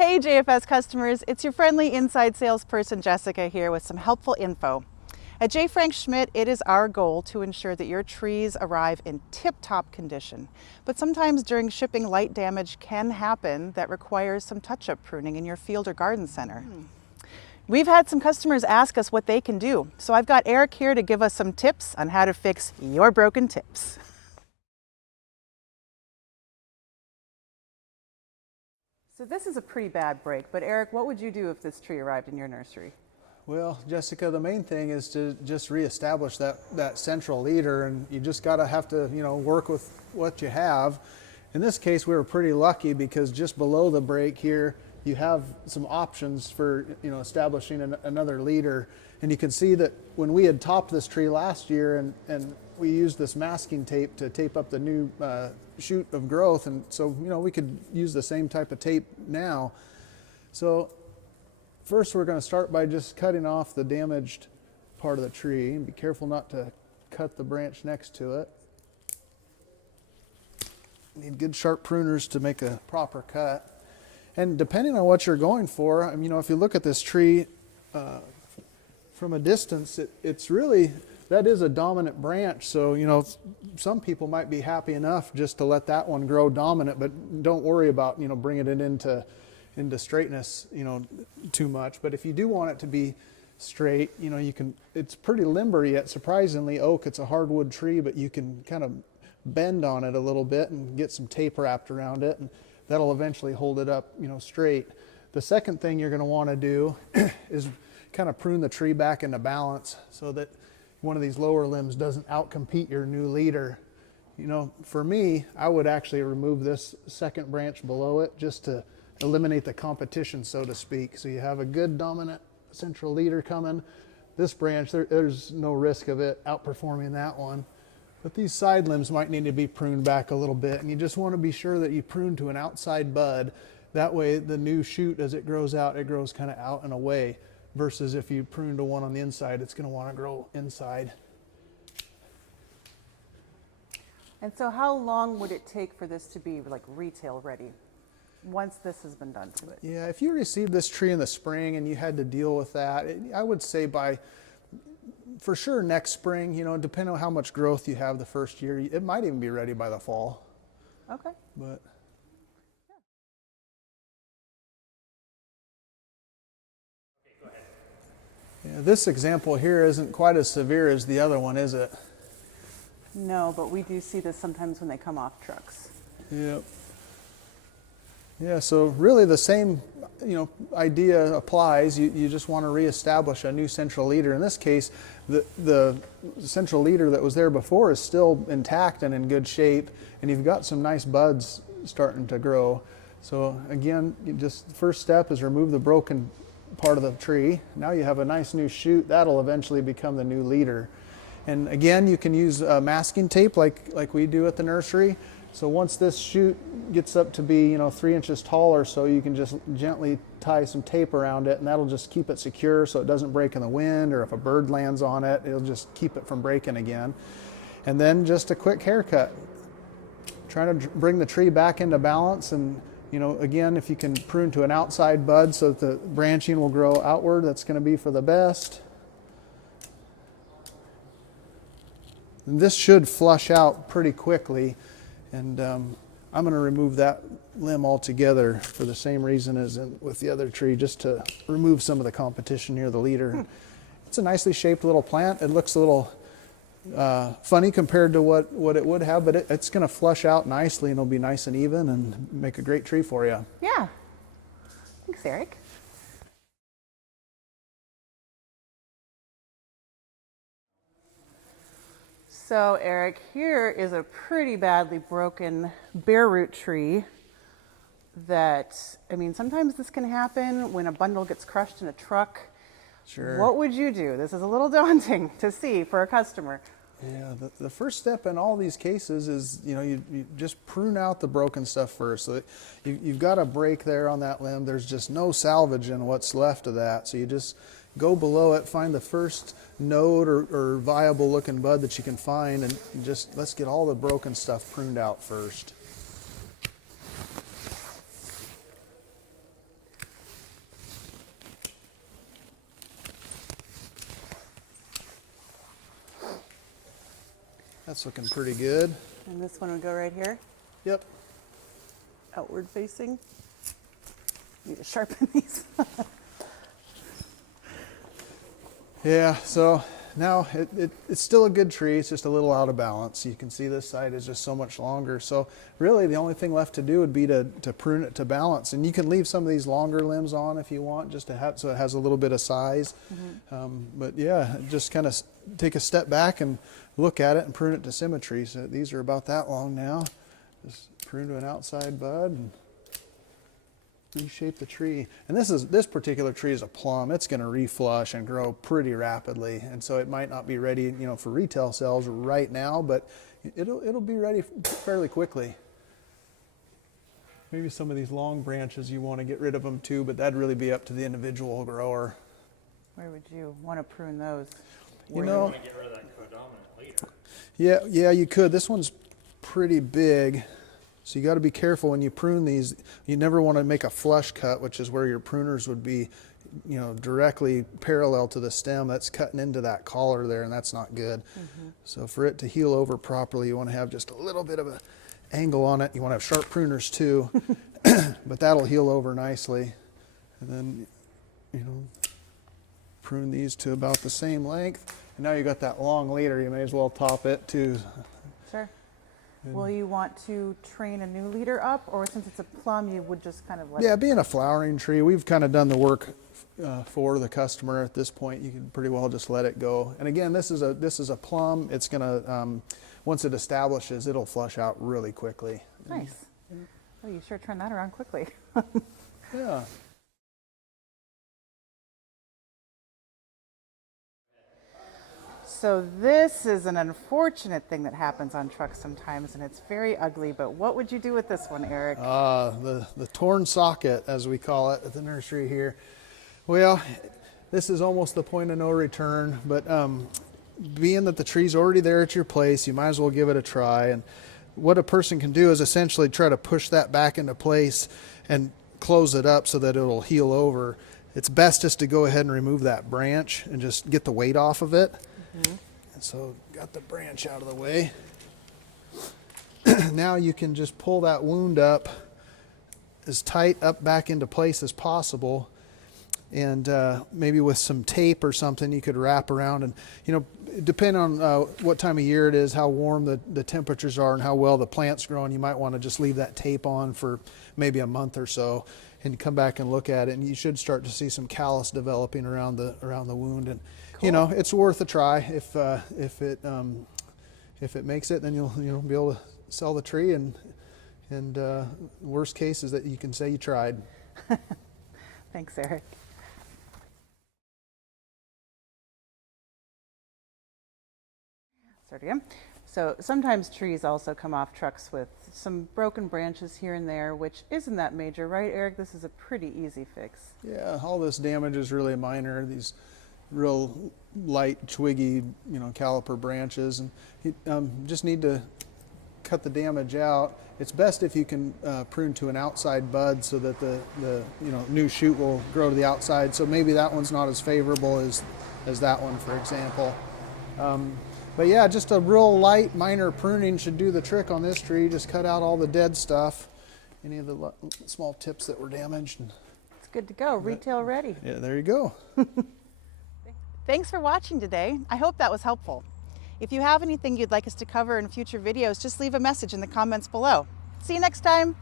Hey JFS customers, it's your friendly inside salesperson Jessica here with some helpful info. At J. Frank Schmidt, it is our goal to ensure that your trees arrive in tip-top condition. But sometimes during shipping, light damage can happen that requires some touch-up pruning in your field or garden center. We've had some customers ask us what they can do, so I've got Eric here to give us some tips on how to fix your broken tips. So this is a pretty bad break, but Eric, what would you do if this tree arrived in your nursery? Well, Jessica, the main thing is to just reestablish that central leader, and you just have to work with what you have. In this case, we were pretty lucky because just below the break here, you have some options for establishing another leader. And you can see that when we had topped this tree last year and we used this masking tape to tape up the new shoot of growth, and so we could use the same type of tape now. So first we're going to start by just cutting off the damaged part of the tree, and be careful not to cut the branch next to it. Need good sharp pruners to make a proper cut. And depending on what you're going for, if you look at this tree from a distance, it's really, that is a dominant branch. So, some people might be happy enough just to let that one grow dominant, but don't worry about, bringing it into straightness, too much. But if you do want it to be straight, it's pretty limber yet surprisingly oak. It's a hardwood tree, but you can kind of bend on it a little bit and get some tape wrapped around it, and that'll eventually hold it up, straight. The second thing you're going to want to do is kind of prune the tree back into balance so that one of these lower limbs doesn't outcompete your new leader. For me, I would actually remove this second branch below it just to eliminate the competition, so to speak. So you have a good dominant central leader coming. This branch, there's no risk of it outperforming that one. But these side limbs might need to be pruned back a little bit, and you just want to be sure that you prune to an outside bud. That way the new shoot, as it grows out, it grows kind of out and away, versus if you prune to one on the inside, it's going to want to grow inside. And so how long would it take for this to be like retail ready once this has been done to it? Yeah, if you received this tree in the spring and you had to deal with that, I would say for sure next spring, depending on how much growth you have the first year, it might even be ready by the fall. Okay. But yeah, this example here isn't quite as severe as the other one, is it? No, but we do see this sometimes when they come off trucks. Yep. Yeah, so really the same idea applies. You just want to reestablish a new central leader. In this case, the central leader that was there before is still intact and in good shape, and you've got some nice buds starting to grow. So again, the first step is remove the broken part of the tree. Now you have a nice new shoot. That'll eventually become the new leader. And again, you can use masking tape like we do at the nursery. So once this shoot gets up to be 3 inches tall or so, you can just gently tie some tape around it, and that'll just keep it secure so it doesn't break in the wind, or if a bird lands on it, it'll just keep it from breaking again. And then just a quick haircut. Trying to bring the tree back into balance, and again, if you can prune to an outside bud so that the branching will grow outward, that's going to be for the best. And this should flush out pretty quickly. And I'm going to remove that limb altogether for the same reason as with the other tree, just to remove some of the competition near the leader. It's a nicely shaped little plant. It looks a little funny compared to what it would have, but it's going to flush out nicely, and it'll be nice and even and make a great tree for you. Yeah. Thanks, Eric. So Eric, here is a pretty badly broken bare root tree that, sometimes this can happen when a bundle gets crushed in a truck. Sure. What would you do? This is a little daunting to see for a customer. Yeah, the first step in all these cases is, you just prune out the broken stuff first. So you've got a break there on that limb. There's just no salvage in what's left of that. So you just go below it, find the first node or viable looking bud that you can find, and just let's get all the broken stuff pruned out first. That's looking pretty good. And this one would go right here, Yep. outward facing. Need to sharpen these. Yeah, so now it's still a good tree. It's just a little out of balance. You can see this side is just so much longer. So really the only thing left to do would be to prune it to balance. And you can leave some of these longer limbs on if you want, just to have, so it has a little bit of size. But yeah, just kind of take a step back and look at it and prune it to symmetry. So these are about that long now. Just prune to an outside bud and reshape the tree. And this particular tree is a plum. It's going to reflush and grow pretty rapidly, and so it might not be ready, you know, for retail sales right now, but it'll be ready fairly quickly. Maybe some of these long branches you want to get rid of them too, but that'd really be up to the individual grower. Where would you want to prune those? You know, want to get rid of that codominant leader. yeah, you could. This one's pretty big. So you got to be careful when you prune these. You never want to make a flush cut, which is where your pruners would be, you know, directly parallel to the stem. That's cutting into that collar there, and that's not good. So for it to heal over properly, you want to have just a little bit of an angle on it. You want to have sharp pruners too, but that'll heal over nicely. And then, you know, prune these to about the same length. And now you got that long leader. You may as well top it too. Sure. Will you want to train a new leader up, or since it's a plum, you would just kind of let Yeah, it? being a flowering tree, we've kind of done the work for the customer at this point. You can pretty well just let it go. And again, this is a plum. It's gonna once it establishes, it'll flush out really quickly. Nice. Oh, you sure turned that around quickly. Yeah. So this is an unfortunate thing that happens on trucks sometimes, and it's very ugly, but what would you do with this one, Eric? The torn socket, as we call it at the nursery here. Well, this is almost the point of no return, but being that the tree's already there at your place, you might as well give it a try. And what a person can do is essentially try to push that back into place and close it up so that it'll heal over. It's best just to go ahead and remove that branch and just get the weight off of it. And so got the branch out of the way. Now you can just pull that wound up as tight up back into place as possible, and maybe with some tape or something you could wrap around. And you know, depending on what time of year it is, how warm the temperatures are, and how well the plant's growing, you might want to just leave that tape on for maybe a month or so and come back and look at it, and you should start to see some callus developing around the wound. And cool. You know, it's worth a try. If it makes it, then you'll be able to sell the tree, and worst case is that you can say you tried. Thanks, Eric. Start again. So sometimes trees also come off trucks with some broken branches here and there, which isn't that major, right, Eric? This is a pretty easy fix. Yeah, all this damage is really minor. These real light, twiggy, you know, caliper branches, and you just need to cut the damage out. It's best if you can prune to an outside bud so that the new shoot will grow to the outside. So maybe that one's not as favorable as that one, for example. But yeah, just a real light, minor pruning should do the trick on this tree. Just cut out all the dead stuff, any of the small tips that were damaged. It's good to go. Retail ready. Yeah, there you go. Thanks for watching today. I hope that was helpful. If you have anything you'd like us to cover in future videos, just leave a message in the comments below. See you next time.